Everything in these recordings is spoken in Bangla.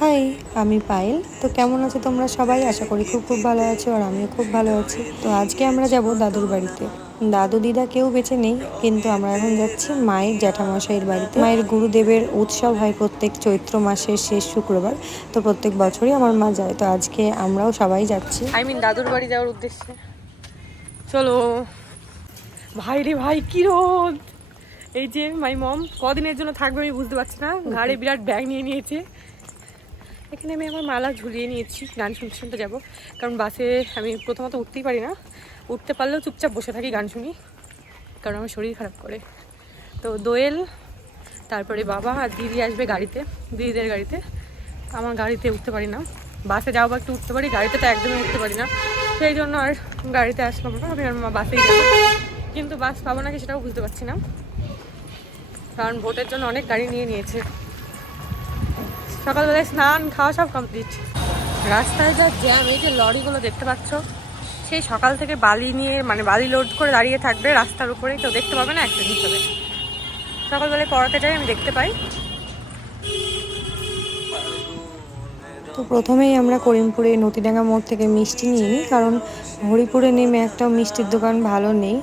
হাই, আমি পায়েল। তো কেমন আছো তোমরা সবাই? আশা করি খুব খুব ভালো আছো, আর আমিও খুব ভালো আছি। তো আজকে আমরা যাব দাদুর বাড়িতে। দাদু দিদা কেউ বেঁচে নেই, কিন্তু আমরা এখন যাচ্ছি মায়ের জ্যাঠামশাইয়ের বাড়িতে। মায়ের গুরুদেবের উৎসব হয় প্রত্যেক চৈত্র মাসের শেষ শুক্রবার। তো প্রত্যেক বছরই আমার মা যায়, তো আজকে আমরাও সবাই যাচ্ছি। দাদুর বাড়ি যাওয়ার উদ্দেশ্যে চলো। ভাই রে ভাই, কি রোদ! এই যে মাই মম কদিনের জন্য থাকবে আমি বুঝতে পারছি না, ঘাড়ে বিরাট ব্যাগ নিয়ে নিয়েছে। এখানে আমি আমার মালা ঝুলিয়ে নিয়েছি, গান শুনতে শুনতে যাবো। কারণ বাসে আমি প্রথমত উঠতেই পারি না, উঠতে পারলেও চুপচাপ বসে থাকি, গান শুনি, কারণ আমার শরীর খারাপ করে। তো দোয়েল, তারপরে বাবা আর দিদি আসবে গাড়িতে, দিদিদের গাড়িতে। আমার গাড়িতে উঠতে পারি না, বাসে যাও বা একটু উঠতে পারি, গাড়িতে তো একদমই উঠতে পারি না। সেই জন্য আর গাড়িতে আসলাম না, আমি আর মা বাসেই যাবো। কিন্তু বাস পাবো নাকি সেটাও বুঝতে পারছি না, কারণ ভোটের জন্য অনেক গাড়ি নিয়ে নিয়েছে। সকালবেলায় স্নান খাওয়া সব কমপ্লিট। রাস্তায় যা জ্যাম, এই যে লরিগুলো দেখতে পাচ্ছ, সেই সকাল থেকে বালি নিয়ে, মানে বালি লোড করে দাঁড়িয়ে থাকবে রাস্তার উপরে, কেউ দেখতে পাবে না, অ্যাক্সিডেন্ট হবে। সকালবেলায় পড়াতে যাই, আমি দেখতে পাই। তো প্রথমেই আমরা করিমপুরে নতিডাঙ্গা মোড় থেকে মিষ্টি নিয়ে নিই, কারণ হরিপুরে নেমে একটাও মিষ্টির দোকান ভালো নেই।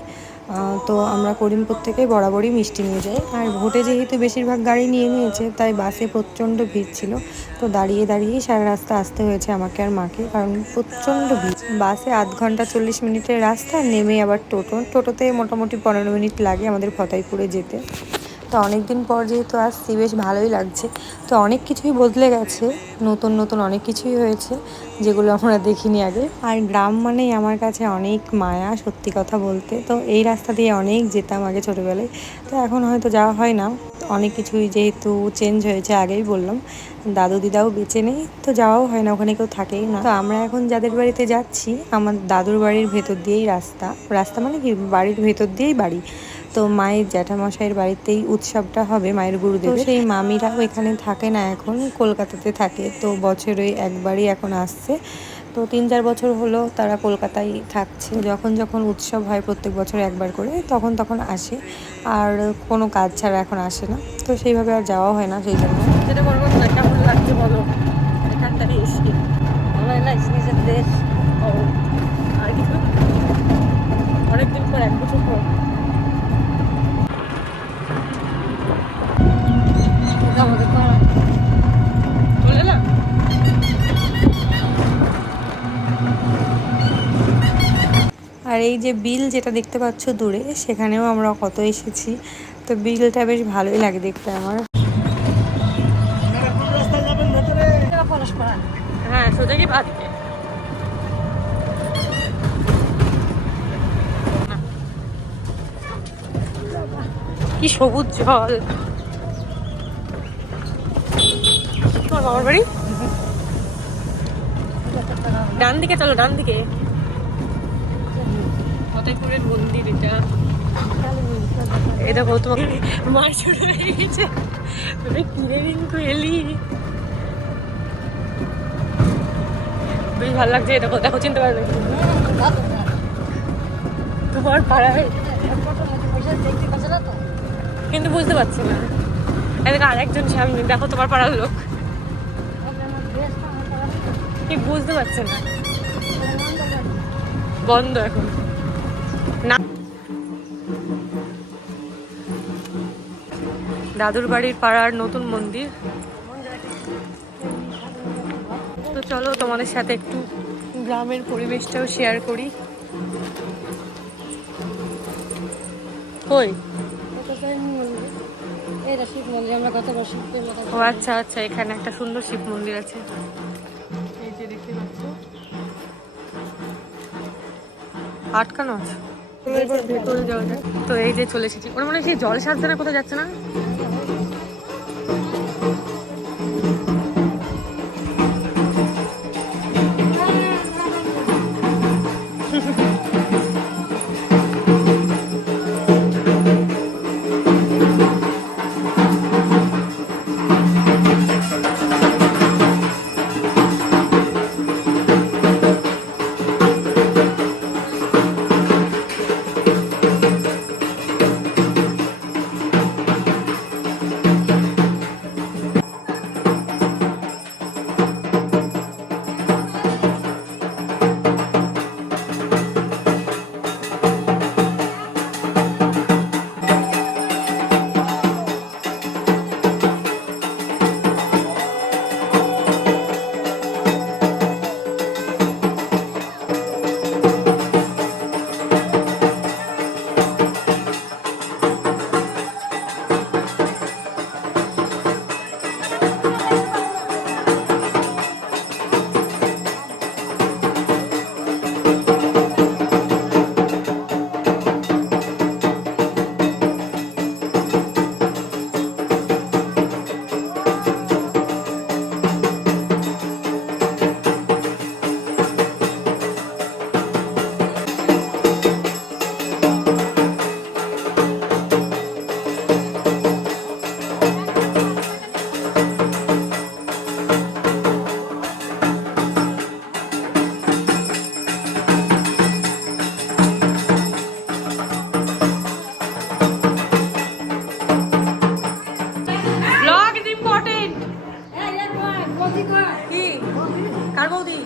তো আমরা করিমপুর থেকে বরাবরই মিষ্টি নিয়ে যাই। আর ভোটে যেহেতু বেশিরভাগ গাড়ি নিয়ে নিয়েছে, তাই বাসে প্রচণ্ড ভিড় ছিল। তো দাঁড়িয়ে দাঁড়িয়েই সারা রাস্তা আসতে হয়েছে আমাকে আর মাকে, কারণ প্রচণ্ড ভিড়। বাসে 8 ঘন্টা 40 মিনিটের রাস্তা, নেমে আবার টোটোতে মোটামুটি 15 মিনিট লাগে আমাদের ফতাইপুরে যেতে। তো অনেক দিন পর যেহেতু আসছি, বেশ ভালোই লাগছে। তো অনেক কিছুই বদলে গেছে, নতুন নতুন অনেক কিছুই হয়েছে, যেগুলো আমরা দেখিনি আগে। আর গ্রাম মানেই আমার কাছে অনেক মায়া, সত্যি কথা বলতে। তো এই রাস্তা দিয়ে অনেক যেতাম আগে ছোটোবেলায়, তো এখন হয়তো যাওয়া হয় না। অনেক কিছুই যেহেতু চেঞ্জ হয়েছে, আগেই বললাম, দাদু দিদাও বেঁচে নেই, তো যাওয়াও হয় না, ওখানে কেউ থাকেই না। তো আমরা এখন যাদের বাড়িতে যাচ্ছি, আমার দাদুর বাড়ির ভেতর দিয়েই রাস্তা, রাস্তা মানে কি, বাড়ির ভেতর দিয়েই বাড়ি। তো মায়ের জ্যাঠামশাইয়ের বাড়িতেই উৎসবটা হবে, মায়ের গুরুদেব। সেই মামিরাও এখানে থাকে না, এখন কলকাতাতে থাকে। তো বছরে একবারই এখন আসছে। তো 3-4 বছর হলো তারা কলকাতায় থাকছে। যখন যখন উৎসব হয় প্রত্যেক বছর একবার করে, তখন তখন আসে। আর কোনো কাজ ছাড়া এখন আসে না, তো সেইভাবে আর যাওয়া হয় না, সেই জন্য। যেটা বলবো না, কেমন লাগছে বলো এখানটাকে এসে? ভালোই লাগছে, নিজের দেশ। ও আর কিছু, অনেকদিন পর, 1 বছর পর আমাদের পাড়া চলে এলাম। আর এই যে বিল যেটা দেখতে পাচ্ছ দূরে, সেখানেও আমরা কত এসেছি। তো বিলটা বেশ ভালোই লাগে দেখতে আমার। হ্যাঁ, সোজা কি বাদিকে? কি সবুজ জল! তোমার মামার বাড়ি ডান দিকে, চলো ডান দিকে। ফতেপুরের মন্দির এটা। এটা বলতো মার ছোট হয়ে গেছে, কিনে কিন্তু এলি। বেশ ভালো লাগছে, এটা দেখো, চিনতে পারবে তোমার পাড়ায়, কিন্তু বুঝতে পারছি না। এদিকে আরেকজন সামনে, দেখো তোমার পাড়ার লোক, ঠিক বুঝতে পারছে না, বন্ধ এখন না। দাদুর বাড়ির পাড়ার নতুন মন্দির। তো চলো তোমাদের সাথে একটু গ্রামের পরিবেশটাও শেয়ার করি। কই? ও আচ্ছা আচ্ছা, এখানে একটা সুন্দর শিব মন্দির আছে, এই যে দেখতে পাচ্ছ, আটকানো আছে। এবার ভেতরে যাওয়া যায়। তো এই যে চলে এসেছি, ওরা মনে হয় সেই জল সাজছে না, কোথাও যাচ্ছে না। কি কার বৌদি?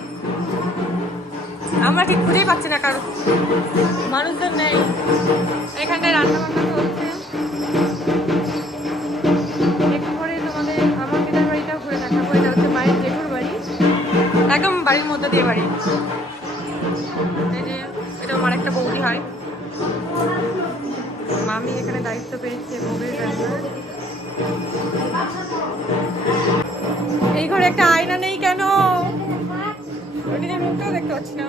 আমরা ঠিক খুঁজেই পাচ্ছি না কারো, মানুষজন নেই এখানটায়, রান্না বান্না চলছে। একটু পরে তোমাদের আমার দিদার বাড়িটাও ঘুরে দেখাবো। এটা হচ্ছে মায়ের জেঠুর বাড়ি, একদম বাড়ির মধ্যে দিয়ে বাড়ি। এই যে এটা আমার একটা বৌদি হয়, মামি এখানে দায়িত্ব পেয়েছে বউয়ের রান্নার। এই ঘরে একটা আয়না নেই কেন? নিজের মুখটাও দেখতে পাচ্ছি না,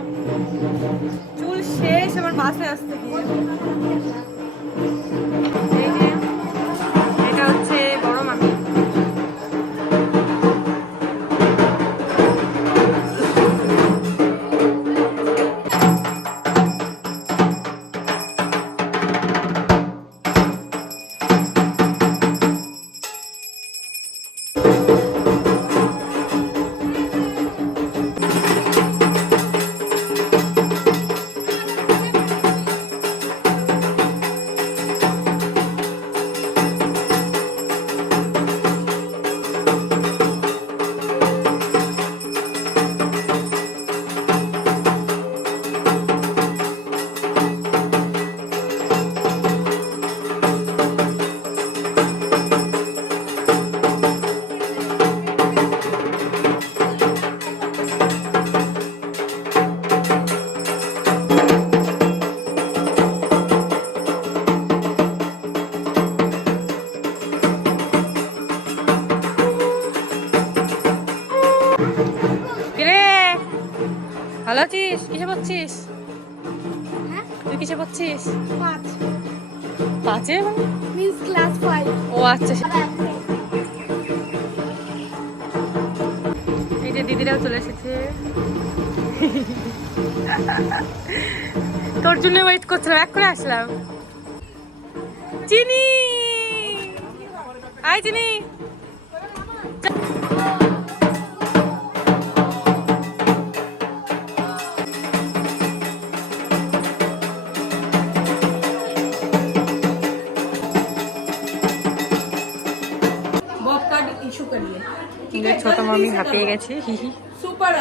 চুল শেষ আমার মাথায় আসতে গিয়ে। এই যে এটা হচ্ছে বড় মামি। ভালো আছিস? কিসে পড়ছিস? তুই কিসে পড়ছিস? 5 মিন্স ক্লাস 5। ও আচ্ছা, এই যে দিদিরাও চলে এসেছে। তোর জন্য ওয়েট করছিলাম, এক করে আসলাম। চিনি, আয় চিনি। ছোট মামি হাঁপিয়ে গেছে, হিহি। सुपर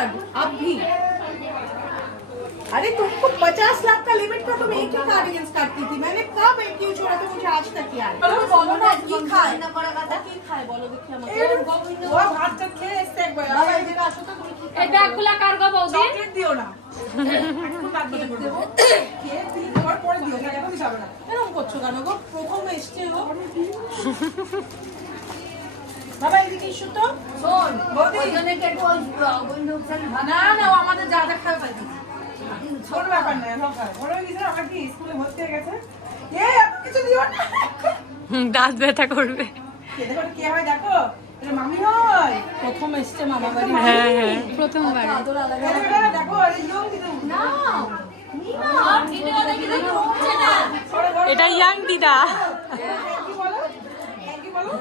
अब भी। अरे तुमको 50 लाख का लिमिट था, तुम एक ही कार अगेंस्ट करती थी। मैंने कब एटीयू छोड़ा था, मुझे आज तक याद है। बोलो ना की खाए ना पड़ेगा था, की खाए बोलो देखिए हमको। वो भात तक खे इससे एक बार এই জায়গা আসো তো তুমি কি খাবে? এই ব্যাগগুলা কার গো বৌদি? চকলেট দিও না। এখন বাদ দিতে বলবো। খেয়ে দিই তোমার পরে দিও, না এখন যাবে না। এরকম করছো কেন গো? প্রথম এসছে গো। বাবা এদিকে এসো তো। শোন বৌদি ওখানে কে তো না না ও আমাদের যা যা খাবে তাই দিই। ছোট ব্যাপার না, বড় হয়ে গেছে আমার কি স্কুলে ভর্তি হয়ে গেছে। এত কিছু দিও না, দাঁত ব্যথা করবে। দেখো কে হয় দেখো, এটা মামি হয়। প্রথম এসছে মামা বাড়ি। হ্যাঁ হ্যাঁ প্রথমবার। দেখো এই ইয়ং দিদু না এটা ইয়াং দিদা। কি বলো কি বলো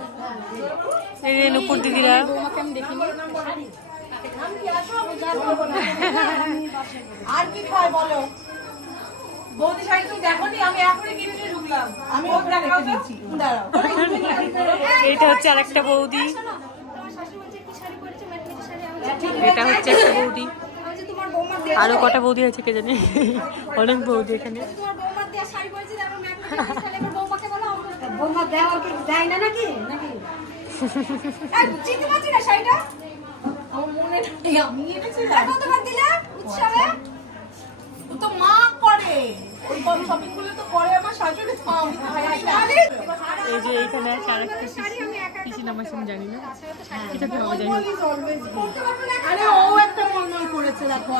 এই যে নুপুর দিদিরা। আর কি খায় বলো? বৌদি শাড়ি তুমি দেখোনি, আমি এখনই কিনে নিয়ে ঢুকলাম। আমি ওটা রেখে দিয়েছি, দাঁড়াও। এটা হচ্ছে আরেকটা বৌদি, এটা হচ্ছে একটা বৌদি, আরো কটা বৌদি আছে কে জানে, অনেক বৌদি এখানে। বৌমা দেওয়া কি যায় না নাকি নাকি চিনতে পারছি না শাড়িটা, আমার মনে নেই আমি এনেছিলাম। কতবার দিলে উৎসবে? ও তো মা করে, ওই কম শপিং গুলো তো করে আমার শাশুড়ি। এই যে এইখানে আছে আরেকটা পিসি নাম আছে জানি না, কিছু একটা হবে জানি না। আরে ও একটা মলমল করেছে দেখো,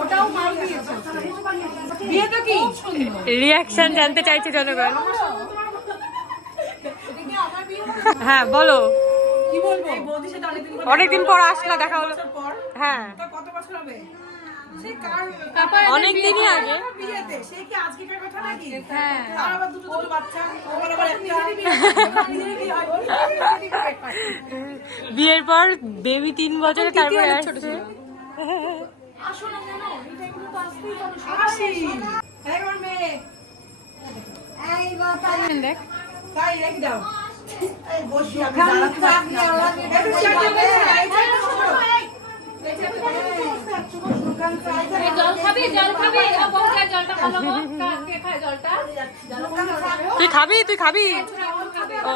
ওটাও মাল দিয়েছে। বিয়ে তো কি সুন্দর রিয়াকশন জানতে চাইছে জনগণ। হ্যাঁ বলো, কি বলবো? বৌদির সাথে অনেকদিন পর আসলা, দেখা হলো। হ্যাঁ কত বছর হবে? সেই কার অনেক দিনই আগে। বিয়েতে সেই কি আজকেকার কথা নাকি? হ্যাঁ আর আবার দুটো বাচ্চা, ওর আবার একটা বিয়ে হয়। বিয়ের পর বেবি 3 বছরে তারপরে আসছে। আসো না কেন? এটা এগুলো তো আসতেই হবে। আসি এই আমার মেয়ে, এই বাবা দেখ তাই রেখে দাও। এই বসি আমি দাঁড়াতে পারছি না। তুই খাবি তুই খাবি ও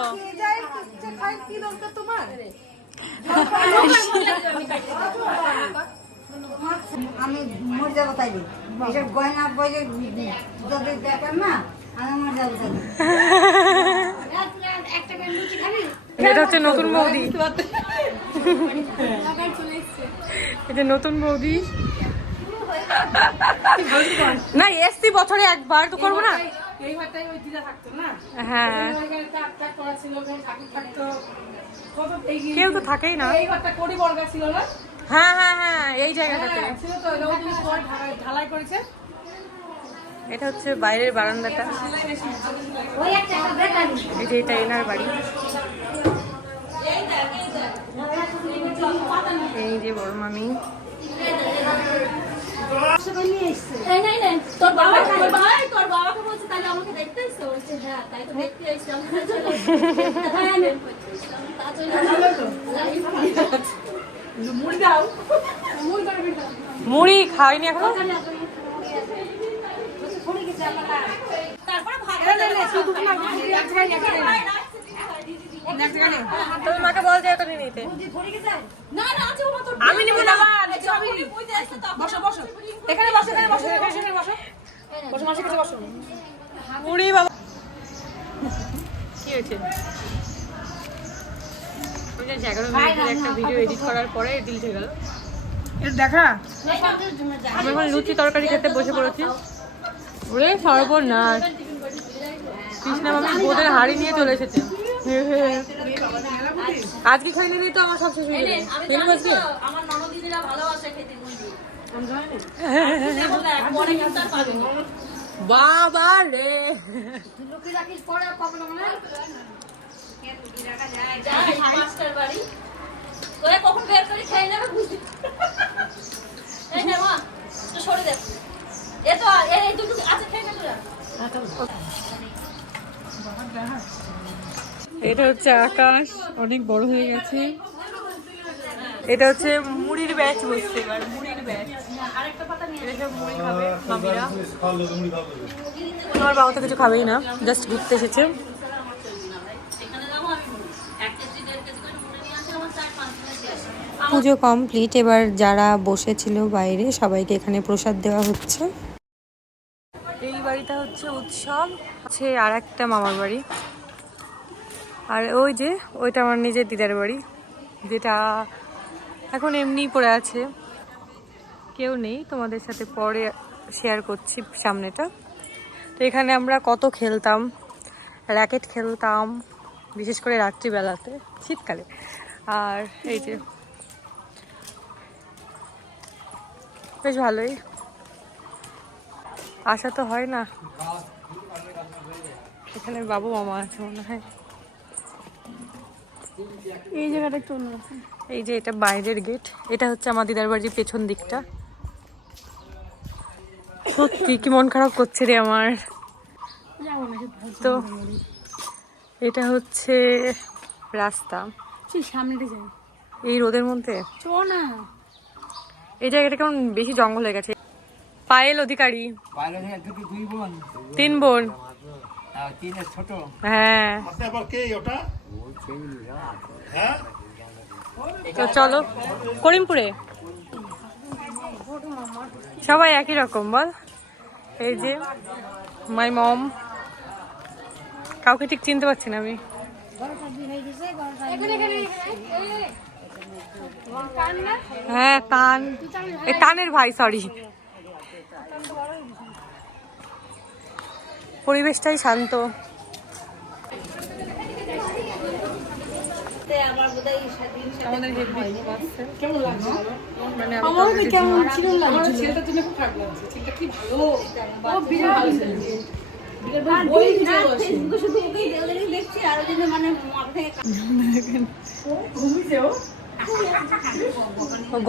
আমি মরে যাবো তাই এইসব গয়না বইলে যদি দেখেন না আমি মরে যাবো তাই একটা লুচি খাবি এটা হচ্ছে নতুন বৌদি এটা নতুন বৌদি না এসছি বছরে একবার তো করবো না হ্যাঁ কেউ তো থাকেই না হ্যাঁ হ্যাঁ হ্যাঁ এই জায়গাটাতে এটা হচ্ছে বাইরের বারান্দাটা ওই একটা বেটারি এই যে এটা এনার বাড়ি এই যে বড় মামি তোর বাবাকে বলছে তাহলে আমাকে দেখতে এসছো বলছে হ্যাঁ তাই তো দেখতে এসছি মুড়ি খাইনি এখনো তারপরে ভাত তুমি মাকে বল যে এটা নিয়ে নিতে না না আছে ও তো আমি নিব না বসো বসো এখানে বসো এখানে বসো এখানে বসো বসো মাসির কাছে বসো মুড়ি বাবা কি হয়েছে ওই যে 11 মিনিটের একটা ভিডিও এডিট করার পরে ডিলিট হয়ে গেল এটা দেখা আমি এখন লুচি তরকারি খেতে বসে পড়েছি ওরে সর্বনাশ কৃষ্ণা মামি বোধের হাড়ি নিয়ে চলে এসেছে আজকে খেয়ে নিবি তো আমার সব শেষ হয়ে যাবে আমার ননদিদিরা ভালোবাসে খেতে মুড়ি পরে কিন্তু আর পাবে না বাবা রে লুকি রাখিস পরে পাবো না যাই মাস্টার বাড়ি ওরা কখন বের করে খেয়ে নেবে বুঝতে এই নে মা তো সরে দে এ তো এই দুটো আছে খেয়ে নে তোরা এটা হচ্ছে আকাশ অনেক বড় হয়ে গেছে এটা হচ্ছে মুড়ির ব্যাচ বসছে এবার মুড়ির ব্যাচ এটা সব মুড়ি খাবে মামিরা আমার বাবা তো কিছু খাবেই না জাস্ট ঘুরতে এসেছে এখানে যাবো আমি এক কেজি 1.5 কেজি করে মুড়ি নিয়ে আসি আমার 4-5 দিনের শেষ পুজো কমপ্লিট। এবার যারা বসেছিল বাইরে সবাইকে এখানে প্রসাদ দেওয়া হচ্ছে। এই বাড়িটা হচ্ছে উৎসব আছে আর একটা মামার বাড়ি আর ওই যে ওইটা আমার নিজের দিদার বাড়ি যেটা এখন এমনি পড়ে আছে কেউ নেই তোমাদের সাথে পরে শেয়ার করছি সামনেটা তো এখানে আমরা কত খেলতাম র্যাকেট খেলতাম বিশেষ করে রাত্রিবেলাতে শীতকালে আর এই যে বেশ ভালোই আসা তো হয় না এখানে বাবু মামা আছে মনে হয় এই জায়গাটা একটু অন্যরকম এই যে এটা বাইরের গেট এটা হচ্ছে আমার দিদার বাড়ির পেছন দিকটা সত্যি কি মন খারাপ করছে রে আমার তো এটা হচ্ছে রাস্তা সামনেটা যাই এই রোদের মধ্যে চো না এই জায়গাটা কেমন বেশি জঙ্গল হয়ে গেছে পায়েল অধিকারী 3 বোন হ্যাঁ তো চলো করিমপুরে সবাই একই রকম বল এই যে মাই মম কাউকে ঠিক চিনতে পারছি না আমি হ্যাঁ তান এই তানের ভাই সরি পরিবেশটাই শান্ত আমাদের কেমন লাগছে মানে কেমন ছিল লাগছে ছেলেটার জন্য খুব খারাপ লাগছে ছেলেটা কি ভালো ও বিরাট ভালো ছেলে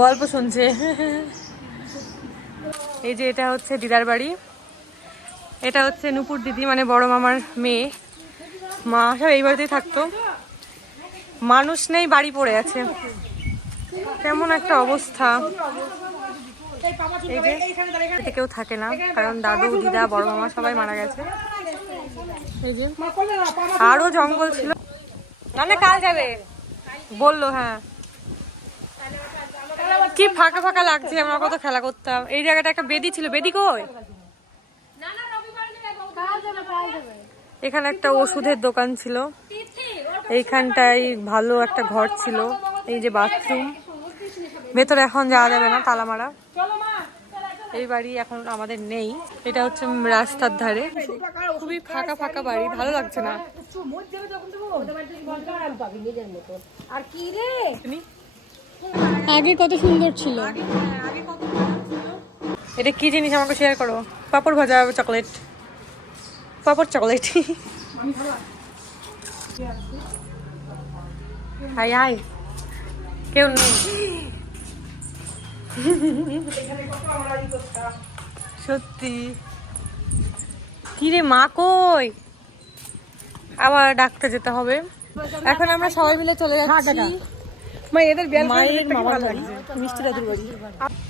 গল্প শুনছে এই যে এটা হচ্ছে দিদার বাড়ি এটা হচ্ছে নুপুর দিদি মানে বড় মামার মেয়ে মা সব এই বাড়িতেই থাকতো মানুষ নেই বাড়ি পড়ে আছে কেমন একটা অবস্থা এই যে এতে কেউ থাকে না, কারণ দাদু দিদা বড় মামা সবাই মারা গেছে। এই যে আরো জঙ্গল ছিল, না কাল যাবে বললো। হ্যাঁ, কি ফাঁকা ফাঁকা লাগছে, আমরা কত খেলা করতাম। এই জায়গাটা একটা বেদি ছিল, বেদি কই? এখানে একটা ওষুধের দোকান ছিল, এইখানটায় ভালো একটা ঘর ছিল। এই যে বাথরুম, ভেতরে এখন যাওয়া যাবে না, তালা মারা। এই বাড়ি এখন আমাদের নেই। এটা হচ্ছে রাস্তার ধারে, খুবই ফাঁকা ফাঁকা বাড়ি, ভালো লাগছে না। আর কি রে আগে কত সুন্দর ছিল। এটা কি জিনিস আমাকে শেয়ার করো? পাপড় ভাজা চকলেট, পাপড় চকলেট। হাই হাই, কেউ নেই সত্যি। কি রে মা কই? আবার ডাকতে যেতে হবে। এখন আমরা সবাই মিলে চলে যাচ্ছি মায়ের মামার বাড়ি, মিষ্টি দাদুর বাড়ি।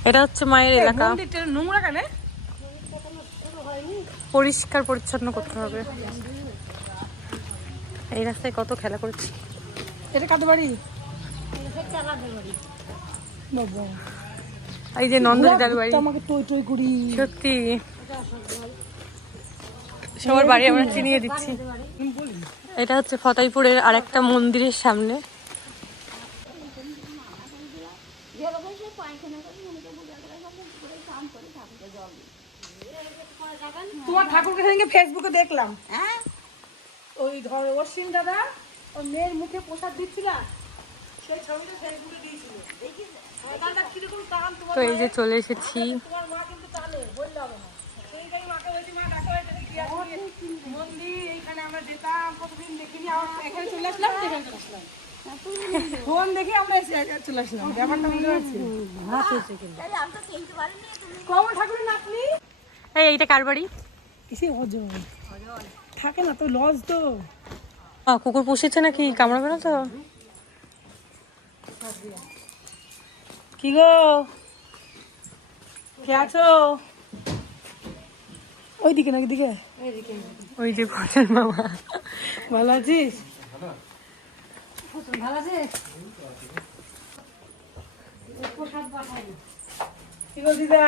এটা হচ্ছে মায়ের এলাকা, নোংরা কেন? পরিষ্কার পরিচ্ছন্ন করতে হবে। এই রাস্তায় কত খেলা করছি। এটা কাদের বাড়ি? এই যে নন্দদিদার বাড়ি। সত্যি সবার বাড়ি আমরা চিনিয়ে দিচ্ছি। এটা হচ্ছে ফতাইপুরের আরেকটা মন্দিরের সামনে। তোমার ঠাকুরকে সেদিনকে ফেসবুকে দেখলাম। হ্যাঁ, ওই ধর অশ্বিন দাদা ওর মেয়ের মুখে প্রসাদ দিচ্ছিল, সেই ছবিটা ফেসবুকে দিয়েছিল। তো এই যে চলে এসেছি। তোমার মা কিন্তু টানে, বললে হবে না। সেইটাই মাকে বলছি, মা ডাকা হয়েছে কি আছে মন্দির, এইখানে আমরা যেতাম, কতদিন দেখিনি, আবার এখানে চলে আসলাম, এখানে চলে আসলাম। ফোন দেখে আমরা চলে আসলাম, ব্যাপারটা বুঝতে পারছি। কমল ঠাকুরের নাতনি। এইটা কার বাড়ি? কিসে অজন থাকে না তো, লজ তো। কুকুর পুষেছে নাকি? কামড়াবে না তো? কি গো, কে আছো? ওইদিকে নাকি দিকে? ওই যে ঘরের মামা। ভালো আছিস? কি গো দিদা,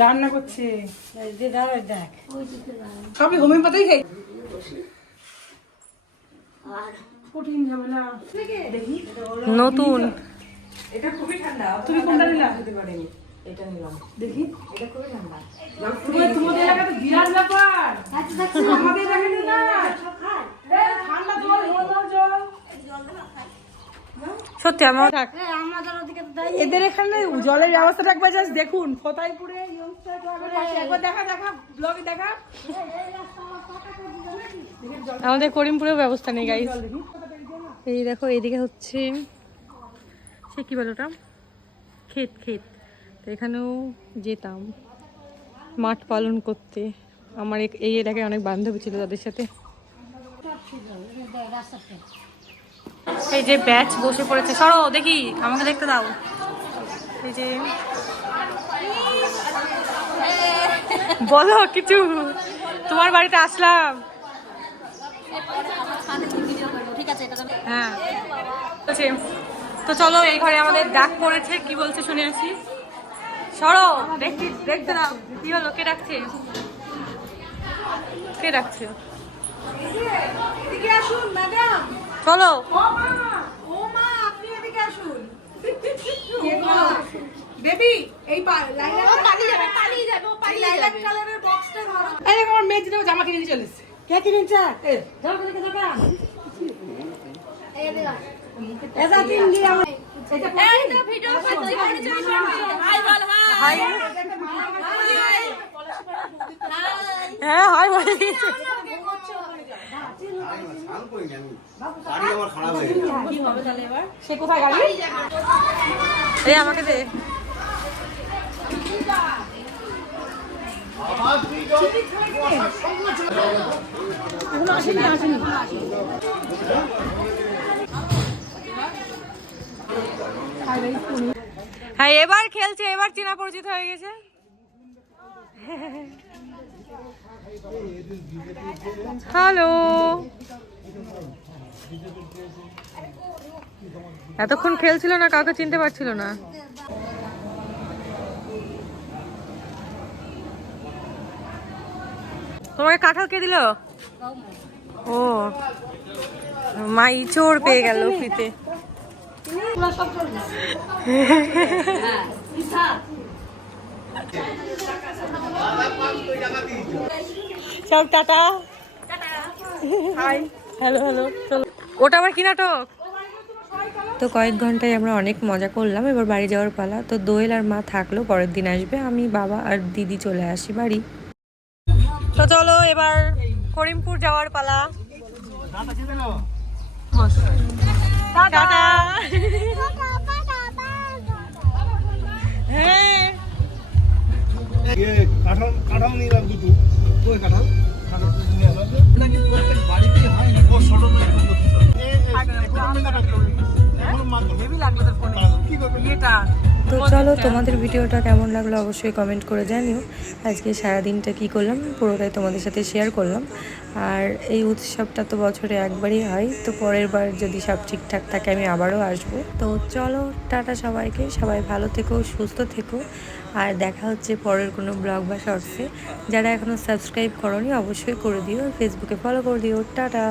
রান্না করছে সবই হোমিওপ্যাথি খাই। কঠিন ঝামেলা। দেখি নতুন এটা খুবই ঠান্ডা। তুমি কোনটা নিলা? এটা নিলাম, দেখি। এটা খুবই ঠান্ডা। তোমাদের এলাকাতে বিরাট ব্যাপার, আমাদের এলাকাতে না। ঠান্ডা জল, নর্মাল জল। সত্যি আমার এদের এখানে জলের ব্যবস্থাটা একবার জাস্ট দেখুন। ফতাইপুরে একবার দেখা ব্লগে দেখা। আমাদের করিমপুরেও ব্যবস্থা নেই গাইস। এই দেখো এইদিকে হচ্ছে সে কি বলে ওটা, ক্ষেত। তো এখানেও যেতাম মাঠ পালন করতে। আমার এই এলাকায় অনেক বান্ধবী ছিল, তাদের সাথে। এই যে ব্যাচ বসে পড়েছে, সরো দেখি, আমাকে দেখতে দাও। এই যে বলো কিছু, তোমার বাড়িতে আসলাম। হ্যাঁ তো চলো, এই ঘরে আমাদের ডাক পড়েছে, কি বলছে শুনে আসি। সরো দেখতে দাও, কি হলো, কে ডাকছে? এদিকে আসুন ম্যাডাম। চলো ও মা, আপনি এদিকে আসুন। বেবি এই লাইলাক কালারের বক্সটা ধরো। এই দেখো আমার মেয়ে যেটা জামা কিনে নিয়ে চলে এসেছে। কে কিনেছে? এটা তিন দিয়ে আমার এটা ভিডিও করছি, হাই। হ্যাঁ হাই বলে দিয়েছে। সে কোথায় গাড়ি? এই আমাকে দে। আসেনি। হ্যাঁ এবার খেলছে, এবার চেনা পরিচিত হয়ে গেছে। হ্যালো, এতক্ষণ খেলছিল না, কাউকে চিনতে পারছিল না। তোমাকে কাঁঠাল কে দিল? ও মা ইঁচড় পেয়ে গেল ফ্রিতে। সব টাটা, হাই, হ্যালো হ্যালো, চলো। ওটা আবার কি নাটক? তো কয়েক ঘন্টায় আমরা অনেক মজা করলাম, এবার বাড়ি যাওয়ার পালা। তো দোয়েল আর মা থাকলো, পরের দিন আসবে, আমি বাবা আর দিদি চলে আসি বাড়ি। তো চলো এবার করিমপুর যাওয়ার পালা। টাটা। হ্যাঁ কাঁঠাল নিলাম দুটো। ওই কাঁঠাল নিয়ে এলাম। এটা কি প্রত্যেক বাড়িতেই হয় না? ও ছোট মেয়ে কি করবে? তো চলো, তোমাদের ভিডিওটা কেমন লাগলো অবশ্যই কমেন্ট করে জানিও। আজকে সারাদিনটা কি করলাম পুরোটাই তোমাদের সাথে শেয়ার করলাম। আর এই উৎসবটা তো বছরে একবারই হয়, তো পরের বার যদি সব ঠিকঠাক থাকে আমি আবারও আসবো। তো চলো, টাটা সবাইকে, সবাই ভালো থেকো, সুস্থ থেকো, আর দেখা হচ্ছে পরের কোনো ব্লগ বা শর্টসে। যারা এখনও সাবস্ক্রাইব করোনি অবশ্যই করে দিও, ফেসবুকে ফলো করে দিও। টাটা।